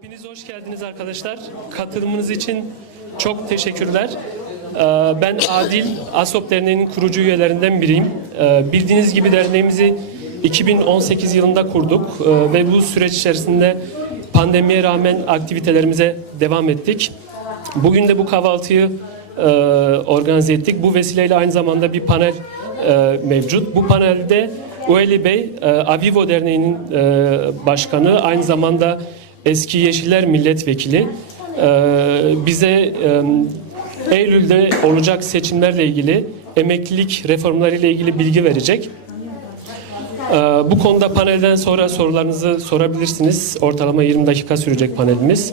Hepiniz hoş geldiniz arkadaşlar. Katılımınız için çok teşekkürler. Ben Adil, ASOP Derneği'nin kurucu üyelerinden biriyim. Bildiğiniz gibi derneğimizi 2018 yılında kurduk ve bu süreç içerisinde pandemiye rağmen aktivitelerimize devam ettik. Bugün de bu kahvaltıyı organize ettik. Bu vesileyle aynı zamanda bir panel mevcut. Bu panelde Ueli Bey, Avivo Derneği'nin başkanı, aynı zamanda eski Yeşiller Milletvekili, bize Eylül'de olacak seçimlerle ilgili, emeklilik reformlarıyla ilgili bilgi verecek. Bu konuda panelden sonra sorularınızı sorabilirsiniz. Ortalama 20 dakika sürecek panelimiz.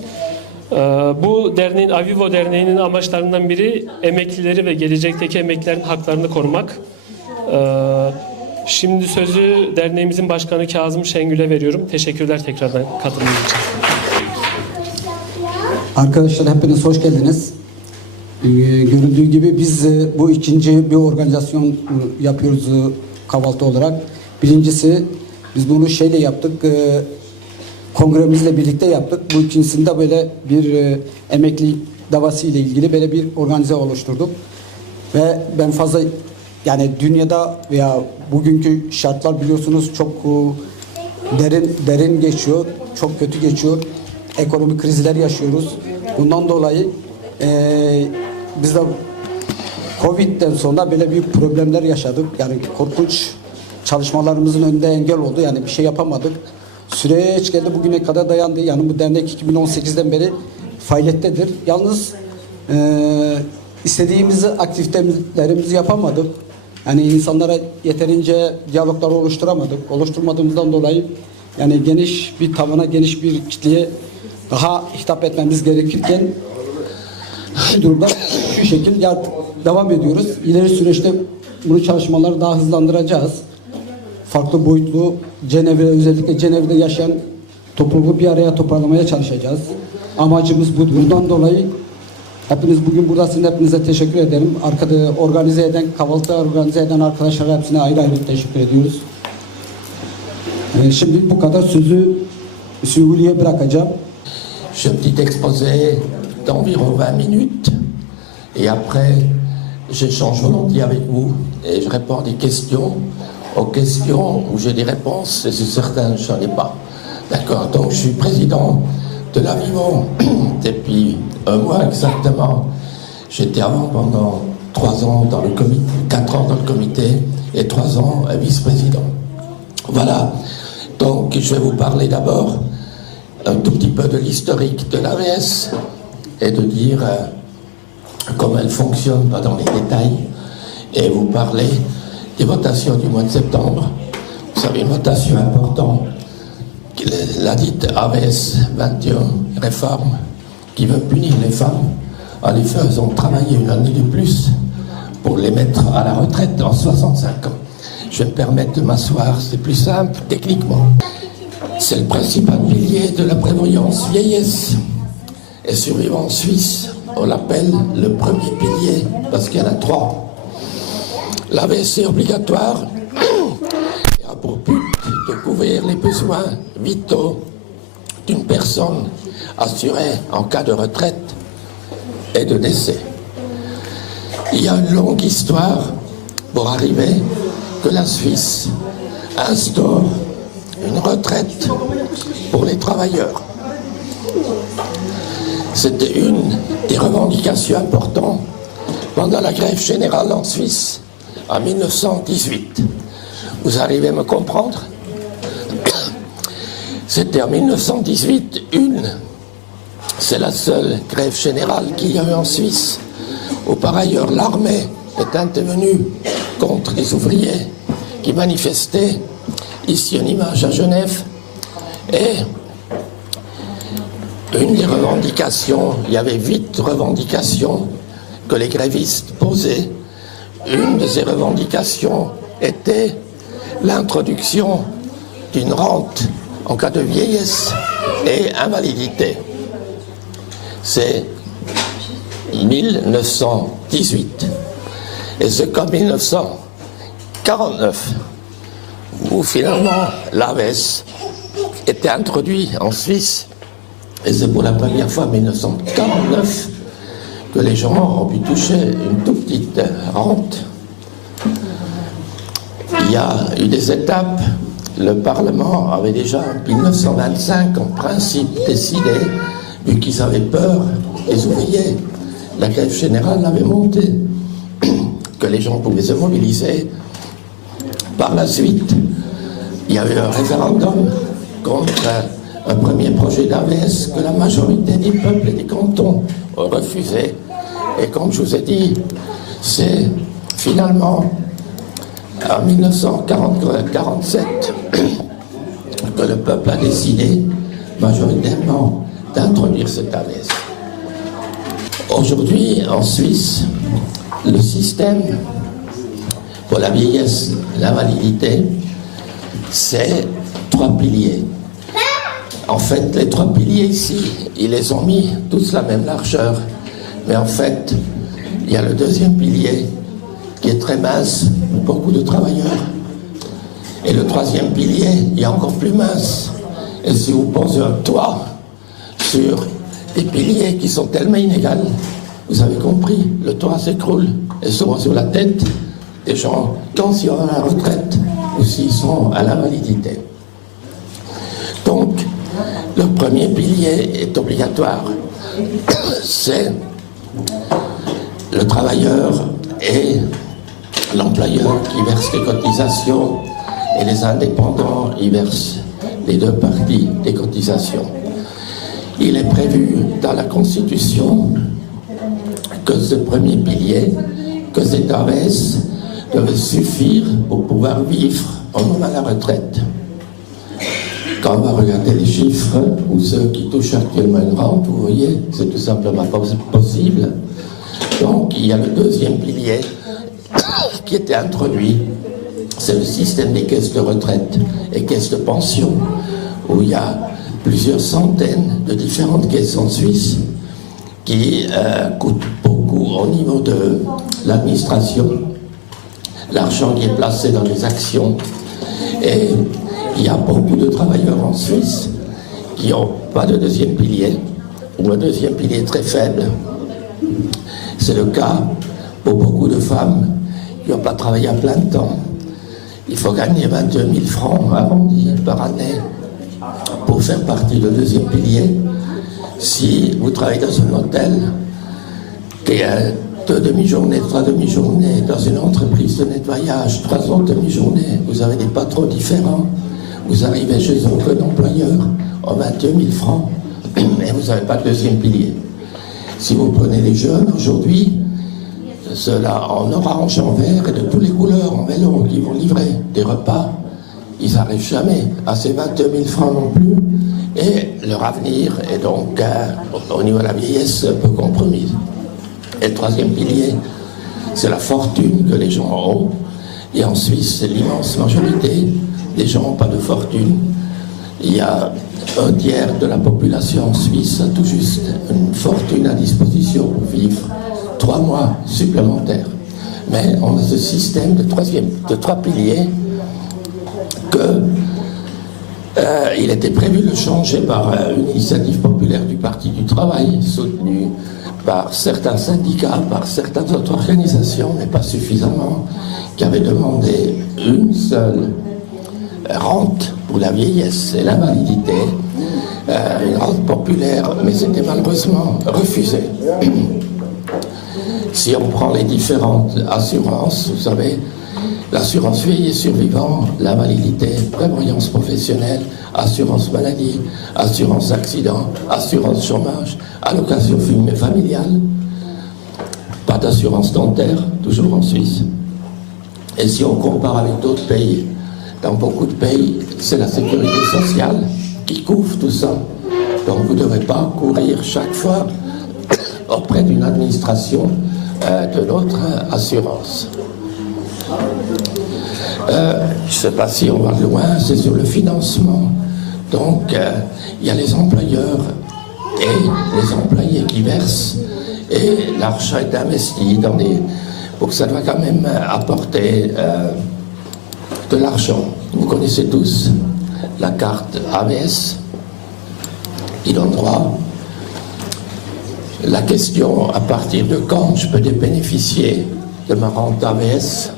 Bu derneğin, Avivo Derneği'nin amaçlarından biri emeklileri ve gelecekteki emeklilerin haklarını korumak. Şimdi sözü derneğimizin başkanı Kazım Şengül'e veriyorum. Teşekkürler tekrardan katılımınız için. Arkadaşlar hepiniz hoş geldiniz. Görüldüğü gibi biz bu ikinci bir organizasyon yapıyoruz kahvaltı olarak. Birincisi biz bunu şeyle yaptık, kongremizle birlikte yaptık. Bu ikincisinde böyle bir emeklilik davası ile ilgili böyle bir organize oluşturduk. Ve ben fazla yani dünyada veya bugünkü şartlar biliyorsunuz çok derin geçiyor, çok kötü geçiyor. Ekonomik krizler yaşıyoruz. Bundan dolayı biz de Covid'den sonra böyle büyük problemler yaşadık. Yani korkunç çalışmalarımızın önünde engel oldu. Yani bir şey yapamadık. Süreç geldi bugüne kadar dayandı. Yani bu dernek 2018'den beri faaliyettedir. Yalnız istediğimiz aktivitelerimizi yapamadık. Yani insanlara yeterince diyalogları oluşturamadık. Oluşturmadığımızdan dolayı yani geniş bir tabana, geniş bir kitleye daha hitap etmemiz gerekirken şu durumda şu şekilde devam ediyoruz. İleri süreçte bunu çalışmaları daha hızlandıracağız. Farklı boyutlu Cenevre, özellikle Cenevre'de yaşayan topluluğu bir araya toparlamaya çalışacağız. Amacımız bu. Bundan dolayı hepiniz bugün buradasınız. Hepinize teşekkür ederim. Arkada organize eden, kahvaltı organize eden arkadaşlara hepsine ayrı ayrı teşekkür ediyoruz. Şimdi bu kadar sözü Sühüli'ye bırakacağım. Je fais un petit exposé d'environ 20 minutes et après j'échange volontiers avec vous et je réponds à des questions. Aux questions où j'ai des réponses et c'est certain je n'en ai pas. D'accord, donc je suis président de l'Avivo depuis un mois exactement. J'étais avant pendant 3 ans dans le comité, 4 ans dans le comité et 3 ans vice-président. Voilà, donc je vais vous parler d'abord un tout petit peu de l'historique de l'AVS et de dire comment elle fonctionne, pas dans les détails, et vous parler des votations du mois de septembre. Vous savez, une votation importante, la dite AVS 21 réforme, qui veut punir les femmes en les faisant travailler une année de plus pour les mettre à la retraite en 65 ans. Je vais me permettre de m'asseoir, c'est plus simple techniquement. C'est le principal pilier de la prévoyance vieillesse. Et survivant en Suisse, on l'appelle le premier pilier parce qu'il y en a 3. L'AVC obligatoire a pour but de couvrir les besoins vitaux d'une personne assurée en cas de retraite et de décès. Il y a une longue histoire pour arriver que la Suisse instaure une retraite pour les travailleurs. C'était une des revendications importantes pendant la grève générale en Suisse en 1918. Vous arrivez à me comprendre? C'était en 1918 c'est la seule grève générale qu'il y a eu en Suisse, où par ailleurs l'armée est intervenue contre les ouvriers qui manifestaient. Ici une image à Genève, et une des revendications, il y avait 8 revendications que les grévistes posaient. Une de ces revendications était l'introduction d'une rente en cas de vieillesse et invalidité. C'est 1918. Et c'est qu'en 1949 où finalement l'AVS était introduit en Suisse Et c'est pour la première fois en 1949 que les gens ont pu toucher une toute petite rente. Il y a eu des étapes. Le Parlement avait déjà en 1925 en principe décidé, vu qu'ils avaient peur des ouvriers, la grève générale avait monté, que les gens pouvaient se mobiliser. Par la suite, il y a eu un référendum contre un premier projet d'AVS que la majorité des peuples et des cantons ont refusé. Et comme je vous ai dit, c'est finalement en 1947 que le peuple a décidé majoritairement d'introduire cet AVS. Aujourd'hui, en Suisse, le système pour la vieillesse, l'invalidité, c'est 3 piliers. En fait, les 3 piliers ici, ils les ont mis tous la même largeur. Mais en fait, il y a le deuxième pilier qui est très mince, beaucoup de travailleurs. Et le troisième pilier, il est encore plus mince. Et si vous posez un toit sur des piliers qui sont tellement inégaux, vous avez compris, le toit s'écroule. Et souvent sur la tête des gens, quand ils sont à la retraite ou s'ils sont à l'invalidité. Donc, le premier pilier est obligatoire. C'est le travailleur et l'employeur qui verse des cotisations et les indépendants y versent les 2 parties des cotisations. Il est prévu dans la Constitution que ce premier pilier, que cet AVS devait suffire pour pouvoir vivre au moment de la retraite. Quand on va regarder les chiffres, ou ceux qui touchent actuellement une rente, vous voyez, c'est tout simplement pas possible. Donc, il y a le deuxième pilier qui était introduit, c'est le système des caisses de retraite et caisses de pension, où il y a plusieurs centaines de différentes caisses en Suisse qui coûtent beaucoup au niveau de l'administration, l'argent qui est placé dans les actions. Et il y a beaucoup de travailleurs en Suisse qui n'ont pas de deuxième pilier, ou un deuxième pilier très faible. C'est le cas pour beaucoup de femmes qui n'ont pas travaillé à plein temps. Il faut gagner 22 000 francs arrondis par année pour faire partie du deuxième pilier. Si vous travaillez dans un hôtel, qui a 2 demi-journées, 3 demi-journées, dans une entreprise de nettoyage, 3 autres demi-journées, vous avez des patrons différents, vous arrivez chez un employeur en 22 000 francs, et vous n'avez pas de deuxième pilier. Si vous prenez les jeunes aujourd'hui, ceux-là en orange, en vert et de toutes les couleurs, en vélo, qui vont livrer des repas, ils n'arrivent jamais à ces 22 000 francs non plus, et leur avenir est donc, au niveau de la vieillesse, un peu compromis. Et le troisième pilier, c'est la fortune que les gens ont. Et en Suisse, c'est l'immense majorité des gens n'ont pas de fortune. Il y a 1/3 de la population en Suisse a tout juste une fortune à disposition pour vivre 3 mois supplémentaires. Mais on a ce système de 3 piliers que il était prévu de le changer par une initiative populaire du Parti du Travail, soutenue par certains syndicats, par certaines autres organisations, mais pas suffisamment, qui avaient demandé une seule rente pour la vieillesse et l'invalidité, une rente populaire, mais c'était malheureusement refusé. Si on prend les différentes assurances, vous savez, l'assurance vie et survivant, l'invalidité, prévoyance professionnelle, assurance maladie, assurance accident, assurance chômage, allocation familiale, pas d'assurance dentaire, toujours en Suisse. Et si on compare avec d'autres pays, dans beaucoup de pays, c'est la sécurité sociale qui couvre tout ça. Donc vous ne devez pas courir chaque fois auprès d'une administration de notre assurance. Je ne sais pas si on va loin, c'est sur le financement. Donc, il y a les employeurs et les employés qui versent, et l'argent est investi dans des... pour que ça doit quand même apporter de l'argent. Vous connaissez tous la carte AVS, qui donne droit. La question à partir de quand je peux bénéficier de ma rente AVS.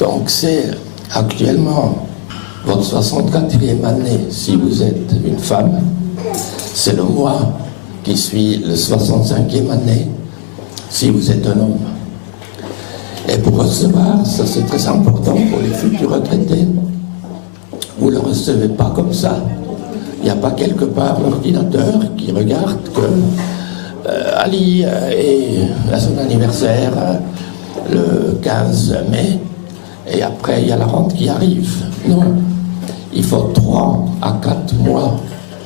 Donc c'est actuellement votre 64e année si vous êtes une femme. C'est le mois qui suit le 65e année si vous êtes un homme. Et pour recevoir, ça c'est très important pour les futurs retraités, vous ne le recevez pas comme ça. Il n'y a pas quelque part l'ordinateur qui regarde que Ali est à son anniversaire le 15 mai et après il y a la rente qui arrive. Non, il faut 3 à 4 mois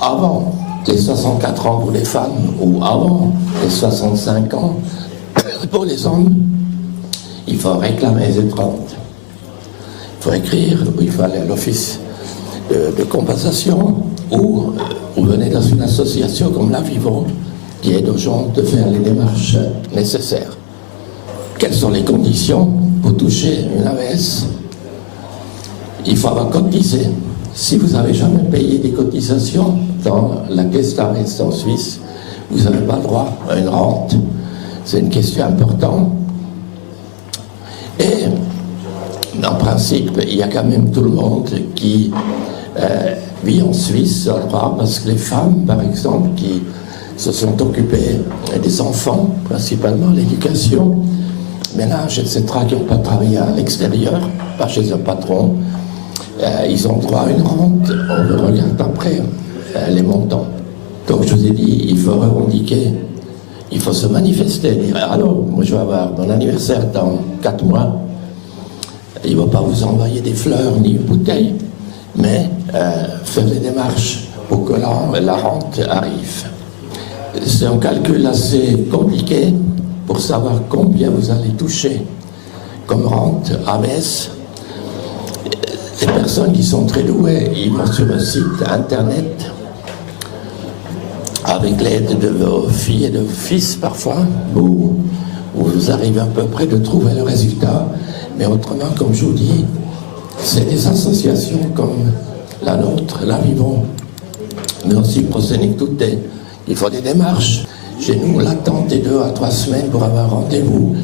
avant les 64 ans pour les femmes ou avant les 65 ans pour les hommes. Il faut réclamer les 30. Il faut écrire, il faut aller à l'office de compensation ou vous venez dans une association comme la Vivons qui aide aux gens de faire les démarches nécessaires. Quelles sont les conditions pour toucher une AVS? Il faut avoir cotisé. Si vous n'avez jamais payé des cotisations dans la caisse d'AVS en Suisse, vous n'avez pas le droit à une rente. C'est une question importante. Et en principe, il y a quand même tout le monde qui vit en Suisse, je crois, parce que les femmes, par exemple, qui se sont occupées des enfants, principalement l'éducation, ménage, etc., qui n'ont pas travaillé à l'extérieur, pas chez un patron, ils ont droit à une rente. On regarde après les montants. Donc je vous ai dit, il faut revendiquer, il faut se manifester, dire alors, moi je vais avoir mon anniversaire dans 4 mois, il ne va pas vous envoyer des fleurs ni une bouteille, mais faire les démarches pour que la rente arrive. C'est un calcul assez compliqué pour savoir combien vous allez toucher comme rente AVS. Les personnes qui sont très douées, ils vont sur un site internet avec l'aide de vos filles et de vos fils parfois, où vous arrivez à peu près de trouver le résultat. Mais autrement, comme je vous dis, c'est des associations comme la nôtre, la Vivons, mais aussi Prosénic Touté. Il faut des démarches. Chez nous, l'attente est 2 à 3 semaines pour avoir un rendez-vous.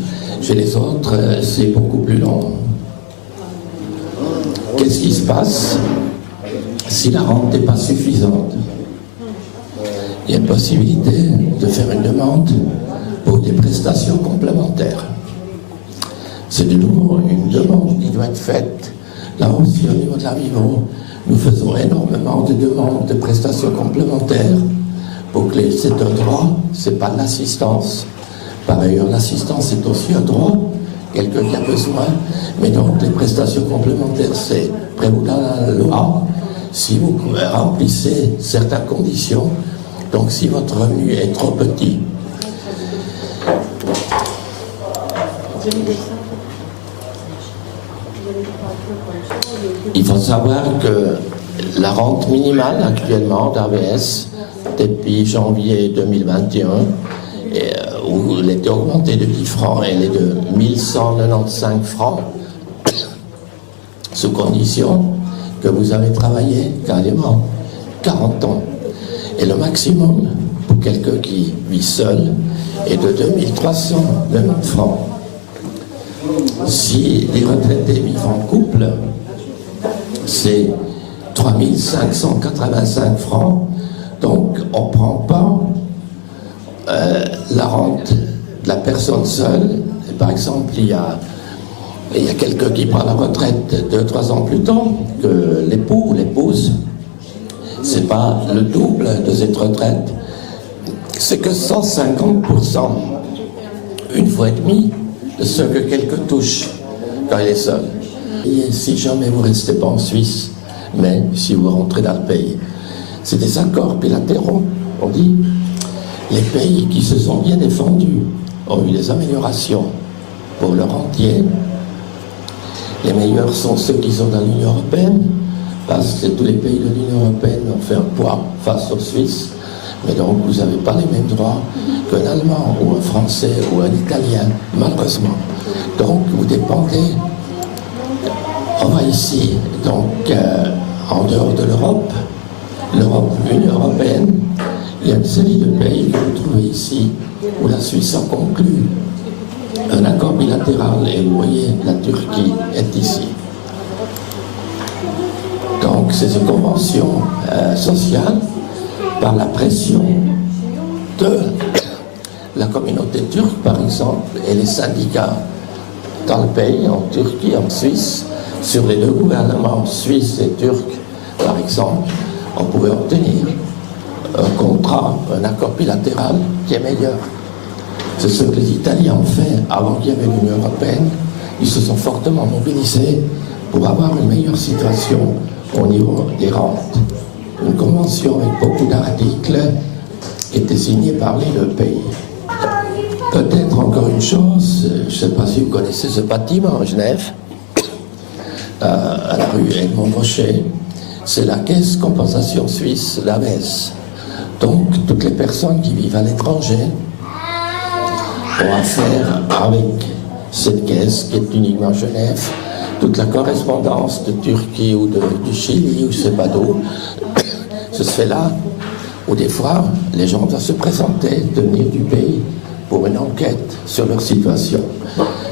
Chez les autres, c'est beaucoup plus long. Qu'est-ce qui se passe si la rente n'est pas suffisante? Il y a une possibilité de faire une demande pour des prestations complémentaires. C'est de nouveau une demande qui doit être faite. Là aussi, au niveau de la Vivons, nous faisons énormément de demandes de prestations complémentaires pour que c'est un droit, c'est pas de l'assistance. Par ailleurs, l'assistance est aussi un droit, quelqu'un qui a besoin, mais donc les prestations complémentaires, c'est prévu dans la loi, si vous remplissez certaines conditions, donc si votre revenu est trop petit. Il faut savoir que la rente minimale actuellement d'AVS, depuis janvier 2021, où elle était augmentée de 10 francs, elle est de 1195 francs, sous condition que vous avez travaillé carrément 40 ans. Et le maximum pour quelqu'un qui vit seul est de 2390 francs. Si les retraités vivent en couple, c'est 3585 francs. Donc, on ne prend pas la rente de la personne seule. Et par exemple, il y a quelqu'un qui prend la retraite 2-3 ans plus tôt que l'époux ou l'épouse. Ce n'est pas le double de cette retraite. C'est que 150%, une fois et demie, de ce que quelqu'un touche quand il est seul. Et si jamais vous ne restez pas en Suisse, mais si vous rentrez dans le pays, c'est des accords bilatéraux. On dit, les pays qui se sont bien défendus ont eu des améliorations pour leur entier. Les meilleurs sont ceux qui sont dans l'Union européenne, parce que tous les pays de l'Union européenne ont fait un poids face aux Suisses. Mais donc, vous n'avez pas les mêmes droits qu'un Allemand ou un Français ou un Italien, malheureusement. Donc, vous dépendez. On va ici, donc, en dehors de l'Europe, l'Union européenne, Il y a une série de pays que vous trouvez ici où la Suisse a conclu un accord bilatéral et vous voyez, la Turquie est ici. Donc c'est une convention sociale par la pression de la communauté turque par exemple et les syndicats dans le pays, en Turquie, en Suisse, sur les deux gouvernements suisses et turcs par exemple, on pouvait obtenir un contrat, un accord bilatéral qui est meilleur. C'est ce que les Italiens ont fait avant qu'il y avait l'Union européenne. Ils se sont fortement mobilisés pour avoir une meilleure situation au niveau des rentes. Une convention avec beaucoup d'articles qui était signée par les deux pays. Peut-être encore une chose, je ne sais pas si vous connaissez ce bâtiment à Genève, à la rue Edmond Rocher, c'est la caisse compensation suisse, l'AVES. Donc, toutes les personnes qui vivent à l'étranger ont affaire avec cette caisse qui est uniquement à Genève. Toute la correspondance de Turquie ou du Chili ou je ne sais pas d'où, se fait là, où des fois, les gens doivent se présenter, venir du pays pour une enquête sur leur situation.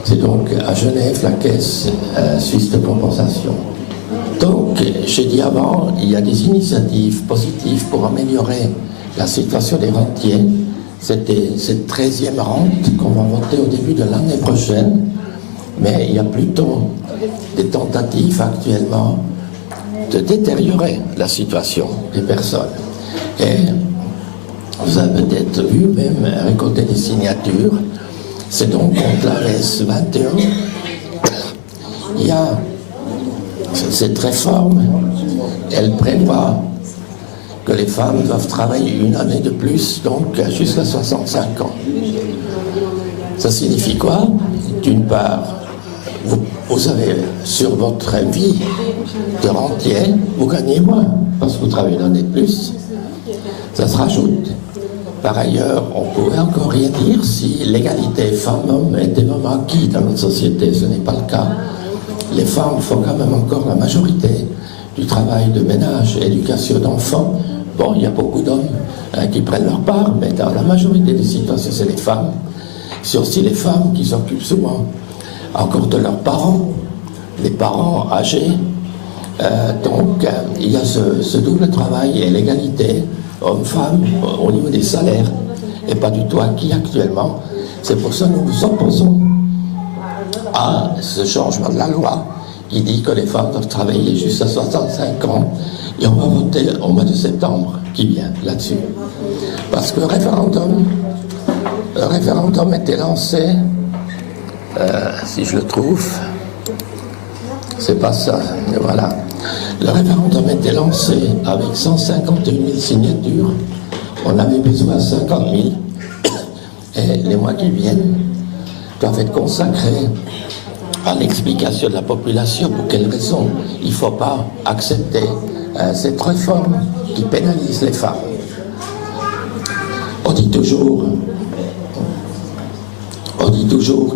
C'est donc à Genève la caisse suisse de compensation. Donc, j'ai dit avant, il y a des initiatives positives pour améliorer la situation des rentiers. C'était cette 13e rente qu'on va voter au début de l'année prochaine, mais il y a plutôt des tentatives actuellement de détériorer la situation des personnes. Et vous avez peut-être vu même récolter des signatures. C'est donc contre l'ARES 21. Il y a cette réforme, elle prévoit que les femmes doivent travailler une année de plus, donc jusqu'à 65 ans. Ça signifie quoi? D'une part, vous avez sur votre vie de rentier, vous gagnez moins parce que vous travaillez une année de plus. Ça se rajoute. Par ailleurs, on pourrait encore rien dire si l'égalité femmes-hommes était vraiment acquis dans notre société. Ce n'est pas le cas. Les femmes font quand même encore la majorité du travail de ménage, éducation d'enfants. Bon, il y a beaucoup d'hommes qui prennent leur part, mais dans la majorité des situations, c'est les femmes. C'est aussi les femmes qui s'occupent souvent encore de leurs parents, les parents âgés. Donc, il y a ce double travail et l'égalité hommes-femmes au niveau des salaires et pas du tout acquis actuellement. C'est pour ça que nous nous opposons à ce changement de la loi qui dit que les femmes doivent travailler jusqu'à 65 ans. Et on va voter au mois de septembre qui vient là-dessus. Parce que le référendum était lancé, si je le trouve, c'est pas ça, voilà. Le référendum était lancé avec 151 000 signatures. On avait besoin de 50 000. Et les mois qui viennent doivent être consacrés à l'explication de la population pour quelles raisons il ne faut pas accepter cette réforme qui pénalise les femmes. On dit toujours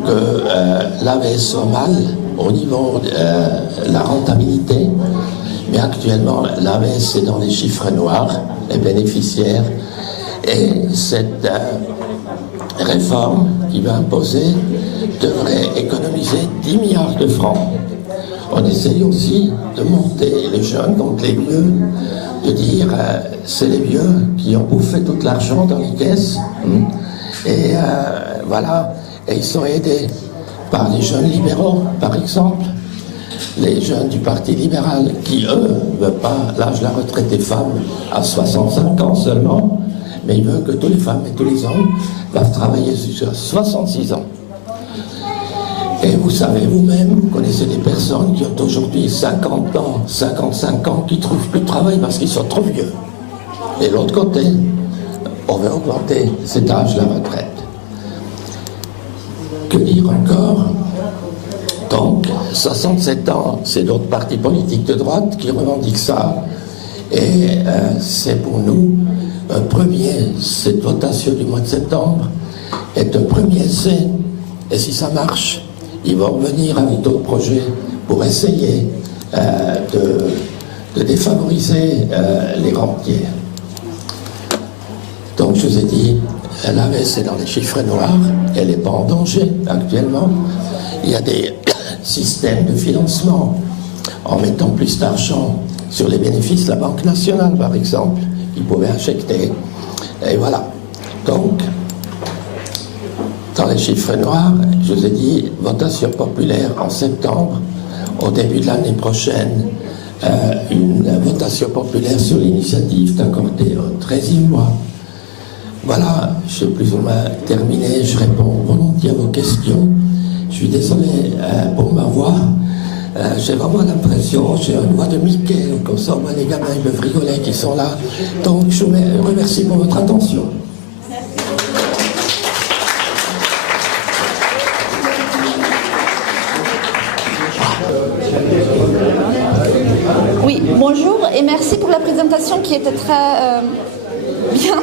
que l'AVS va mal au niveau de la rentabilité, mais actuellement l'AVS est dans les chiffres noirs, les bénéficiaires, et cette réforme qui va imposer devrait économiser 10 milliards de francs. On essaye aussi de monter les jeunes contre les vieux, de dire c'est les vieux qui ont bouffé tout l'argent dans les caisses, et voilà, et ils sont aidés par les jeunes libéraux, par exemple, les jeunes du Parti libéral qui, eux, ne veulent pas l'âge de la retraite des femmes à 65 ans seulement, mais ils veulent que toutes les femmes et tous les hommes doivent travailler jusqu'à 66 ans. Et vous savez vous-même, vous connaissez des personnes qui ont aujourd'hui 50 ans, 55 ans, qui ne trouvent plus de travail parce qu'ils sont trop vieux. Et de l'autre côté, on veut augmenter cet âge de la retraite. Que dire encore? Donc, 67 ans, c'est d'autres partis politiques de droite qui revendiquent ça. Et c'est pour nous un premier, cette votation du mois de septembre est un premier essai. Et si ça marche, ils vont revenir avec d'autres projets pour essayer de défavoriser les rentiers. Donc je vous ai dit, l'AVS est dans les chiffres noirs, elle n'est pas en danger actuellement. Il y a des systèmes de financement en mettant plus d'argent sur les bénéfices de la Banque nationale, par exemple, qui pouvait injecter. Et voilà. Donc, dans les chiffres noirs, je vous ai dit, votation populaire en septembre, au début de l'année prochaine, une votation populaire sur l'initiative d'accorder un 13e mois. Voilà, je suis plus ou moins terminé, je réponds volontiers à vos questions. Je suis désolé pour ma voix. J'ai vraiment l'impression, j'ai une voix de Mickey, comme ça, moi, les gamins, ils peuvent rigoler qui sont là. Donc, je vous remercie pour votre attention. Oui, bonjour et merci pour la présentation qui était très bien.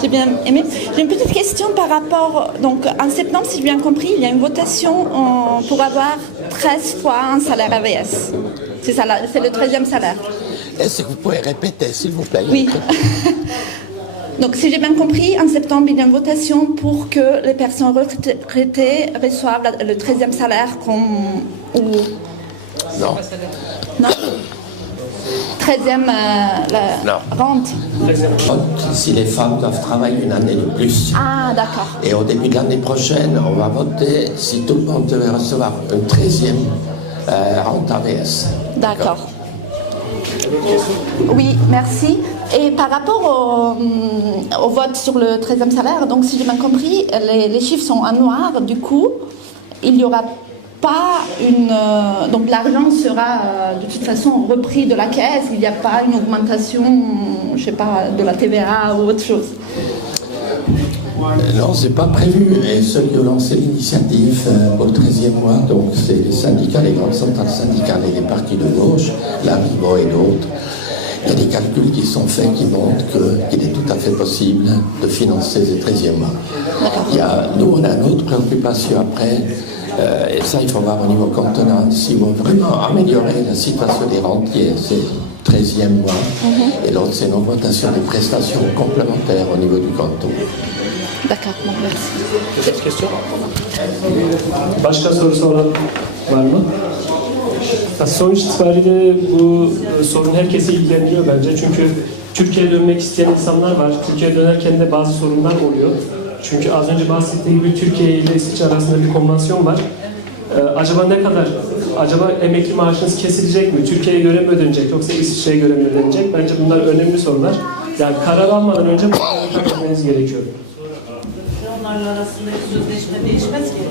J'ai bien aimé. J'ai une petite question par rapport. Donc, en septembre, si j'ai bien compris, il y a une votation pour avoir 13 fois un salaire AVS. C'est ça, c'est le 13e salaire. Est-ce que vous pouvez répéter, s'il vous plaît? Oui. Donc, si j'ai bien compris, en septembre, il y a une votation pour que les personnes retraitées reçoivent le 13e salaire ou... Non. Non. 13e rente. Si les femmes doivent travailler une année de plus. Ah, d'accord. Et au début de l'année prochaine, on va voter si tout le monde devait recevoir une 13e rente AVS. D'accord. Oui, merci. Et par rapport au vote sur le 13e salaire, donc si j'ai bien compris, les chiffres sont en noir, du coup, il n'y aura pas donc l'argent sera de toute façon repris de la caisse, il n'y a pas une augmentation, je ne sais pas, de la TVA ou autre chose. Non, c'est pas prévu. Et ceux qui ont lancé l'initiative pour le 13e mois, donc c'est les syndicats, les grandes centrales syndicales et les partis de gauche, la Vivo et d'autres. Il y a des calculs qui sont faits qui montrent qu'il est tout à fait possible de financer ces 13e mois. Nous, on a une autre préoccupation après. Et ça, il faut voir au niveau cantonal, si on veut vraiment améliorer la situation des rentiers, c'est 13e mois, et l'autre, c'est une augmentation des prestations complémentaires au niveau du canton. D'accord, bon, merci. D'autres questions? Başka sorusu olan var mı? Sonuç itibariyle bu sorun herkesi ilgilendiriyor bence. Çünkü Türkiye'ye dönmek isteyen insanlar var. Türkiye'ye dönerken de bazı sorunlar oluyor. Çünkü az önce bahsettiğim gibi Türkiye ile İsviçre arasında bir konvansiyon var. Acaba emekli maaşınız kesilecek mi? Türkiye'ye göre mi ödenecek yoksa İsviçre'ye göre mi ödenecek? Bence bunlar önemli sorular. Yani karar almadan önce bunları yapmanız gerekiyor. Onlarla arasında bir sözleşme değişmez ki.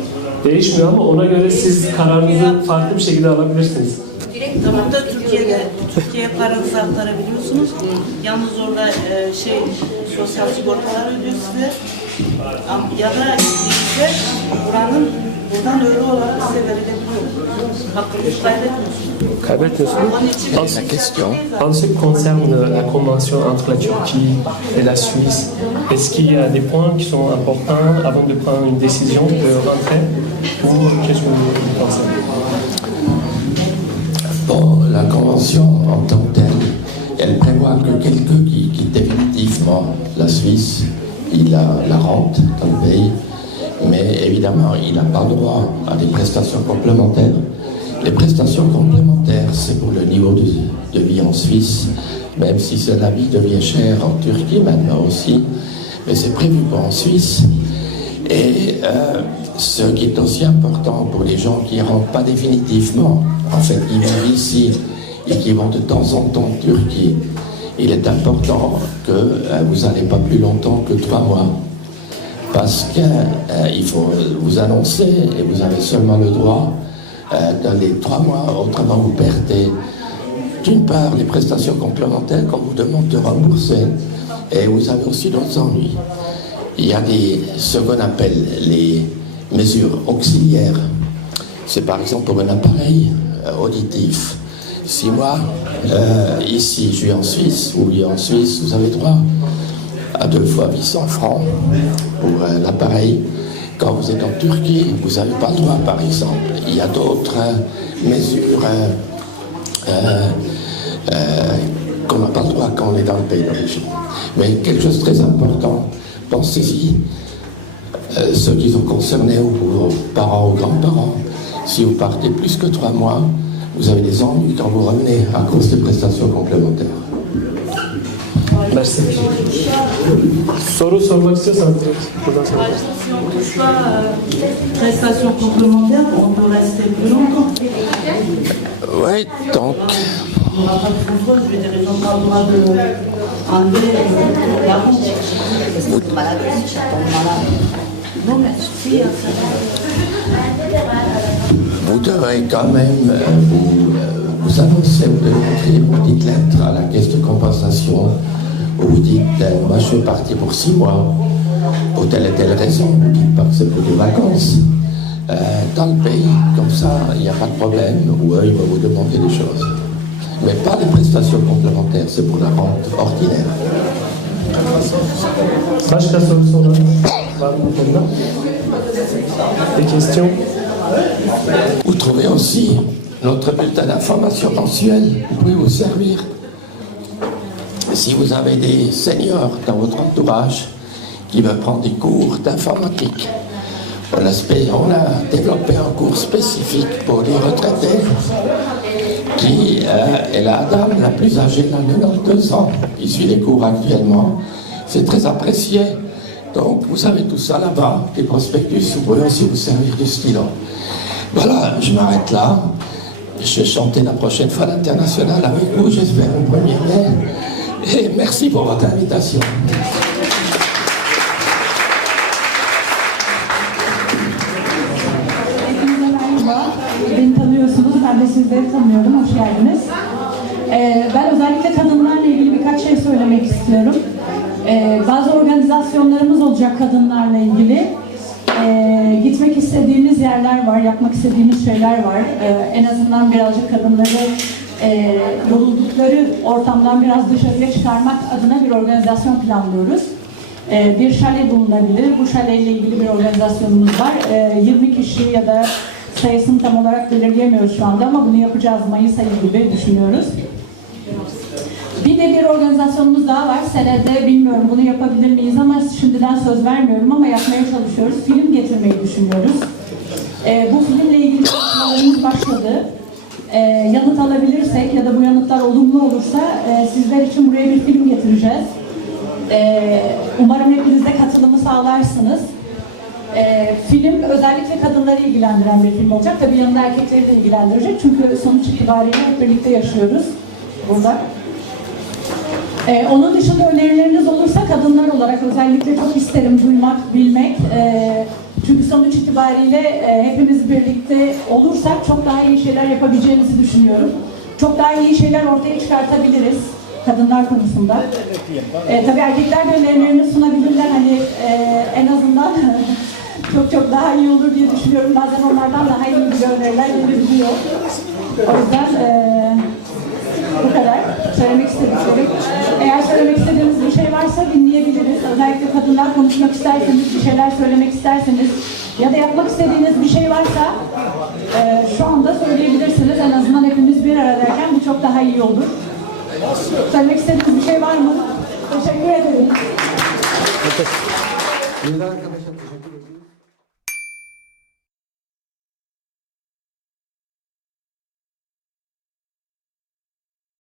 Değişmiyor ama ona göre siz kararınızı farklı bir şekilde alabilirsiniz. Direkt tamam da Türkiye'ye paranızı aktarabiliyorsunuz. Yalnız orada sosyal sigortalar ödüyor size. Ya da size buradan euro olarak size verilebiliyor. Hakkınızı kaybetmiyorsunuz. La question. En ce qui concerne la convention entre la Turquie et la Suisse, est-ce qu'il y a des points qui sont importants avant de prendre une décision de rentrer ou qu'est-ce que vous pensez? Bon, la convention en tant que telle, elle prévoit que quelqu'un qui quitte définitivement la Suisse, il a la rente dans le pays, mais évidemment, il n'a pas droit à des prestations complémentaires. Les prestations complémentaires, c'est pour le niveau de vie en Suisse, même si la vie devient chère en Turquie maintenant aussi, mais c'est prévu pour en Suisse. Et ce qui est aussi important pour les gens qui ne rentrent pas définitivement, en fait, qui vivent ici et qui vont de temps en temps en Turquie, il est important que vous n'allez pas plus longtemps que 3 mois. Parce qu'il faut vous annoncer et vous avez seulement le droit dans les 3 mois, autrement vous perdez d'une part les prestations complémentaires qu'on vous demande de rembourser et vous avez aussi d'autres ennuis. Il y a ce qu'on appelle les mesures auxiliaires. C'est par exemple pour un appareil auditif. Si moi, ici, je suis en Suisse, ou en Suisse, vous avez droit à 2 fois 800 francs pour l'appareil. Quand vous êtes en Turquie, vous n'avez pas le droit, par exemple. Il y a d'autres mesures qu'on n'a pas le droit quand on est dans le pays d'origine. Mais quelque chose de très important, pensez-y, ceux qui sont concernés, ou vos parents ou grands-parents, si vous partez plus que 3 mois, vous avez des ennuis quand vous revenez à cause des prestations complémentaires. Merci. Soru sormak istiyorsanız buradan sonra. Si on ne touche pas prestations complémentaires, on peut rester plus longtemps. Oui, donc, Il n'y aura pas de contrôle, je veux dire, ils n'ont pas le droit d'enlever la honte. Non, mais si, vous devrez quand même vous annoncer, vous devez écrire une petite lettre à la caisse de compensation où vous dites moi je vais partir pour 6 mois pour telle et telle raison, vous ne dites pas que c'est pour des vacances dans le pays, comme ça il n'y a pas de problème, ou eux ils vont vous demander des choses. Mais pas les prestations complémentaires, c'est pour la rente ordinaire. Başka sorusu olan var mı bu konuda? Des questions? Vous trouvez aussi notre bulletin d'information mensuel, vous pouvez vous servir. Si vous avez des seniors dans votre entourage qui veulent prendre des cours d'informatique, on a développé un cours spécifique pour les retraités qui est la dame la plus âgée, dans 92 ans, qui suit les cours actuellement. C'est très apprécié. Donc vous avez tout ça là-bas, des prospectus, vous pouvez aussi vous servir du stylo. Voilà, je m'arrête là. Je vais chanter la prochaine fois l'international avec vous, j'espère, au 1er mai. Et merci pour votre invitation. Merhaba, beni tanıyorsunuz, ben de sizleri tanıyorum, hoş geldiniz. Ben özellikle kadınlarla ilgili birkaç şey söylemek istiyorum. Bazı organizasyonlarımız olacak kadınlarla ilgili. Gitmek istediğimiz yerler var, yapmak istediğimiz şeyler var. En azından birazcık kadınları yoruldukları ortamdan biraz dışarıya çıkarmak adına bir organizasyon planlıyoruz. Bir şale bulunabilir. Bu şaleyle ilgili bir organizasyonumuz var. 20 kişi ya da sayısını tam olarak belirleyemiyoruz şu anda ama bunu yapacağız Mayıs ayı gibi düşünüyoruz. Bir de bir organizasyonumuz daha var. Senede bilmiyorum bunu yapabilir miyiz ama şimdiden söz vermiyorum ama yapmaya çalışıyoruz. Film getirmeyi düşünüyoruz. Bu filmle ilgili çalışmalarımız başladı. Yanıt alabilirsek ya da bu yanıtlar olumlu olursa sizler için buraya bir film getireceğiz. Umarım hepiniz de katılımı sağlarsınız. Film özellikle kadınları ilgilendiren bir film olacak. Tabii yanında erkekleri de ilgilendirecek. Çünkü sonuç itibariyle hep birlikte yaşıyoruz burada. Onun dışında önerileriniz olursa kadınlar olarak özellikle çok isterim duymak, bilmek. Çünkü sonuç itibariyle hepimiz birlikte olursak çok daha iyi şeyler yapabileceğimizi düşünüyorum. Çok daha iyi şeyler ortaya çıkartabiliriz kadınlar konusunda. Tabii erkekler de önerilerini sunabilirler. Hani en azından çok daha iyi olur diye düşünüyorum. Bazen onlardan daha iyi bir öneriler gelebiliyor. O yüzden bu kadar söylemek istediklerim. Eğer söylemek istediğiniz bir şey varsa dinleyebiliriz. Özellikle kadınlar konuşmak isterseniz, bir şeyler söylemek isterseniz ya da yapmak istediğiniz bir şey varsa şu anda söyleyebilirsiniz. En azından hepimiz bir aradayken bu çok daha iyi olur. Söylemek istediğiniz bir şey var mı? Teşekkür ederim. Arkadaşlar teşekkür ederim.